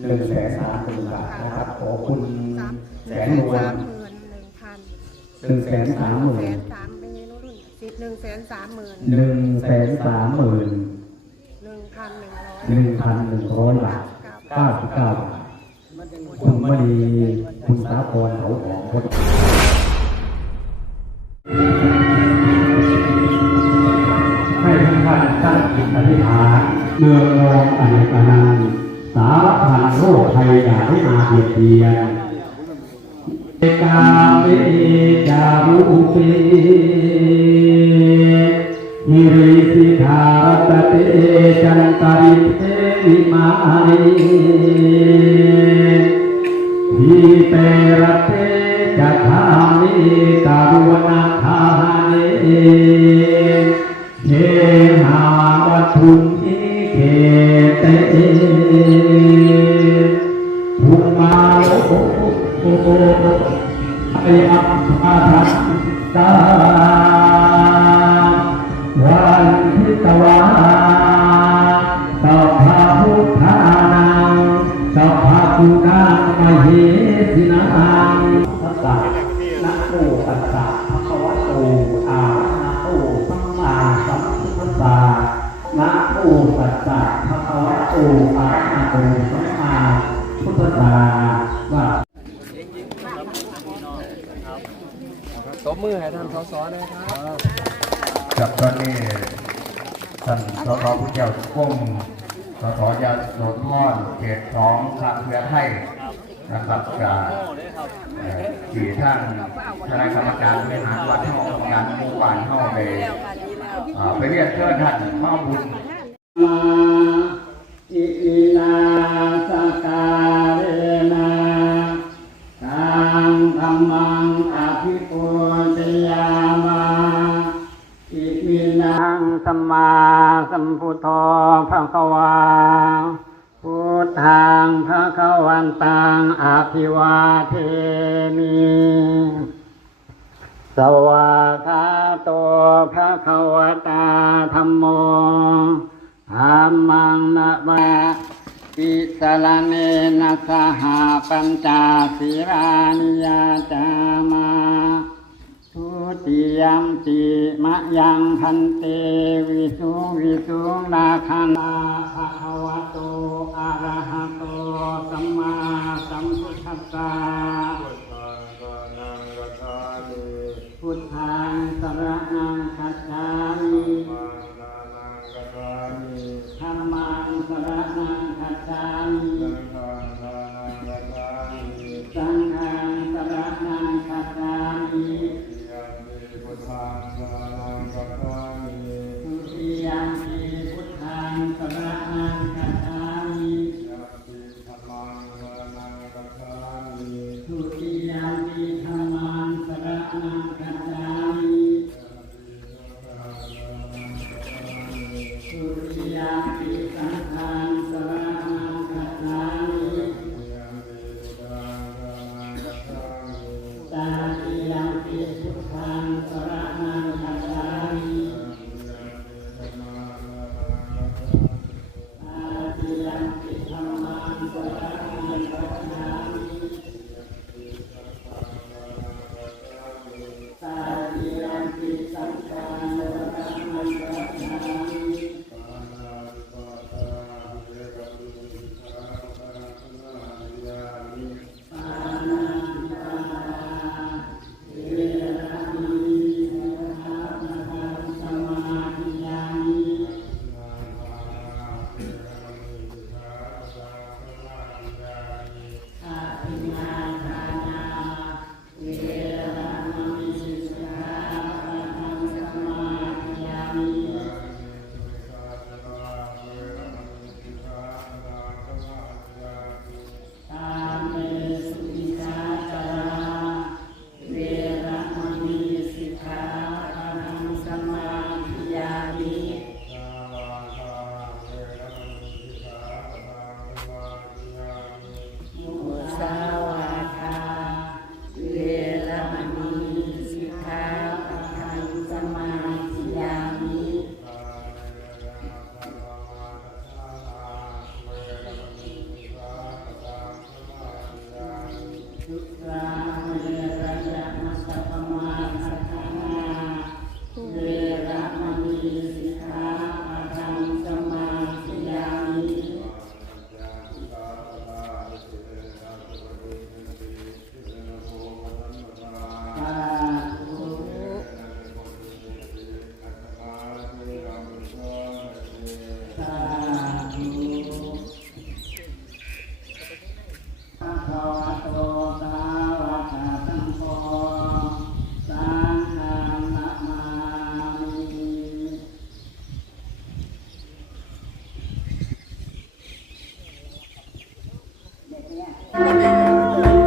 หนึ่งแสนสามหมื่นบาทนะครับ ขอบคุณสามแสหนึ่นงนแสวลนสามหมื่นหนึ่งพันหนึ่งแสนสามหมื่แสนนสามเป็นรุ่นสิบหนึ่งแสนสามหมื่นหนึ่งแสนสามหมื่นหนึ่งพันหนึ่งร้อยหนึ่งพันหนึ่งร้อยบาทเก้าสิบเก้าบาทคุณมณีคุณสาพรเขาหอมพดให้ทุกท่านตั้งจิตอธิษฐานเมืองรองอเนกอนันต์ สารพันโรคภัยอย่าได้มาเบียดเบียนเอกาเมจารุปิหิริสิทารตเตจันตริเทวิมานิหิเปรเตจะทามิการุณาทานิเทหาวัตุนิเกเต โอโอไออัปอาทัสตาวันทิตวาสัพพะพุทธานังสัพพะกุณังมเหสินังทัสสะนะโมตัสสะภะคะวะโตอะระหะโตสัมมาสัมพุทธัสสะนะโมตัสสะภะคะวะโตอะระหะโตสัมมาพุทธัสสะว่า ตบมือให้ท่านสสนะครับครับตอนนี้ท่านสสผู้เจ้าก้มสสยาโสธรเขตสองพรรคเพื่อไทยนะครับจากเอ่อที่ท่านคณะกรรมการบริหารวัดห้องกรรมการหมู่บ้านห้องไปไปเรียกเชิญท่านมาบุญ ทธังภะควันตังอภิวาเทมิสวากขาโตภะควตาธัมโมธัมมังนะวะปิสลเนนะสหปัญจศีรานิยาจามาทุติยมปิมะยังพันเตวิสุวิสุนาคันนาภะคะวะโต ม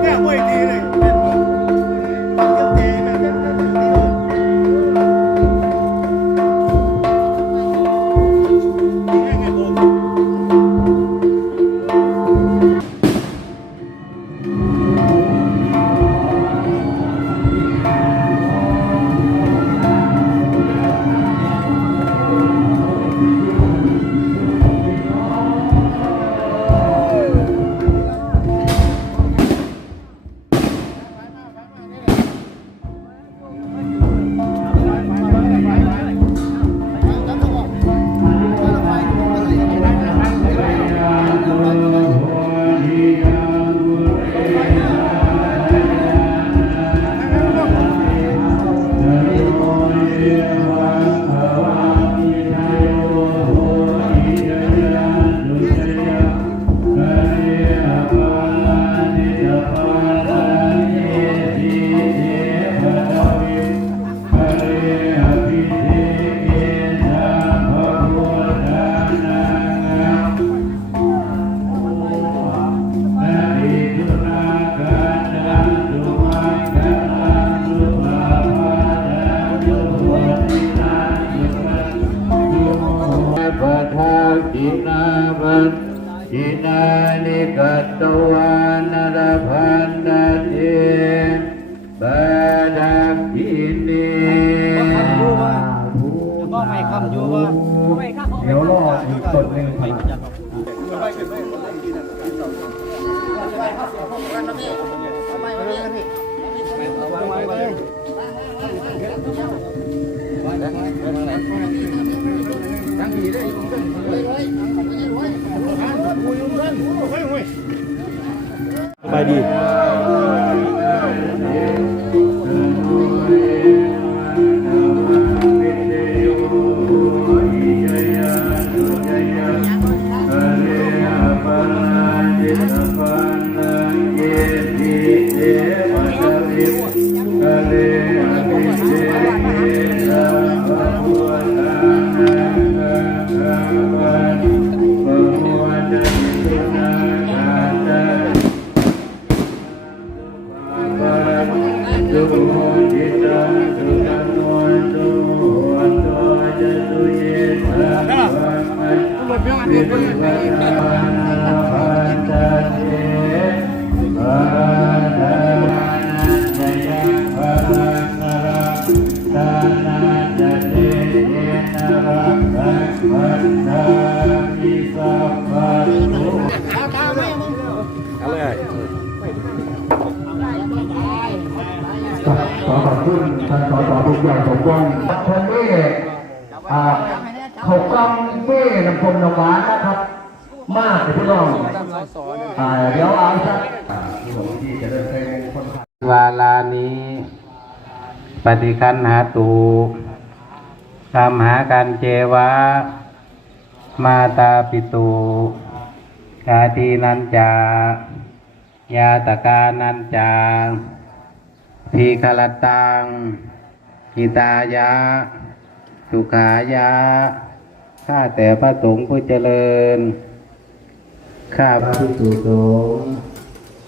แก้ไม่ดีเลย อยู่ว่าเดี๋ยวรออีกคนหนึ่งครับส ขอขอบคุณท่านสสทุกอย่างสมบูรณ์คนนี้เขากล้องเฟ่นำพรมนวานนะครับ มากเลยพี่น้องเดี๋ยวเอาสักวาลานี้ ปฏิคันหาตู ธรรมหากันเจวะ มาตาปิตูกาทีนันจายาตกานันจาทีคลตังหิตายะ สุขายะ ข้าแต่พระสงฆ์ผู้เจริญ ข้าพระพิสุสงฆ์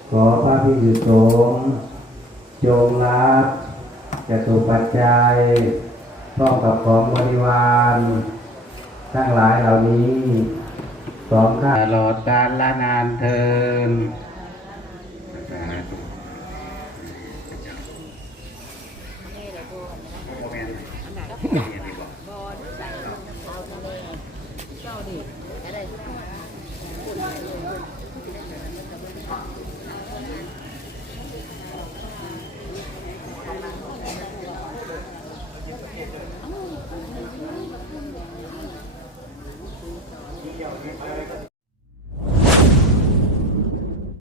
ขอพระพิสุสงฆ์จงรับจตุปัจจัย พร้อมกับของบริวารทั้งหลายเหล่านี้สองข้าตลอดกาลละนานเทินนี่แหละโบ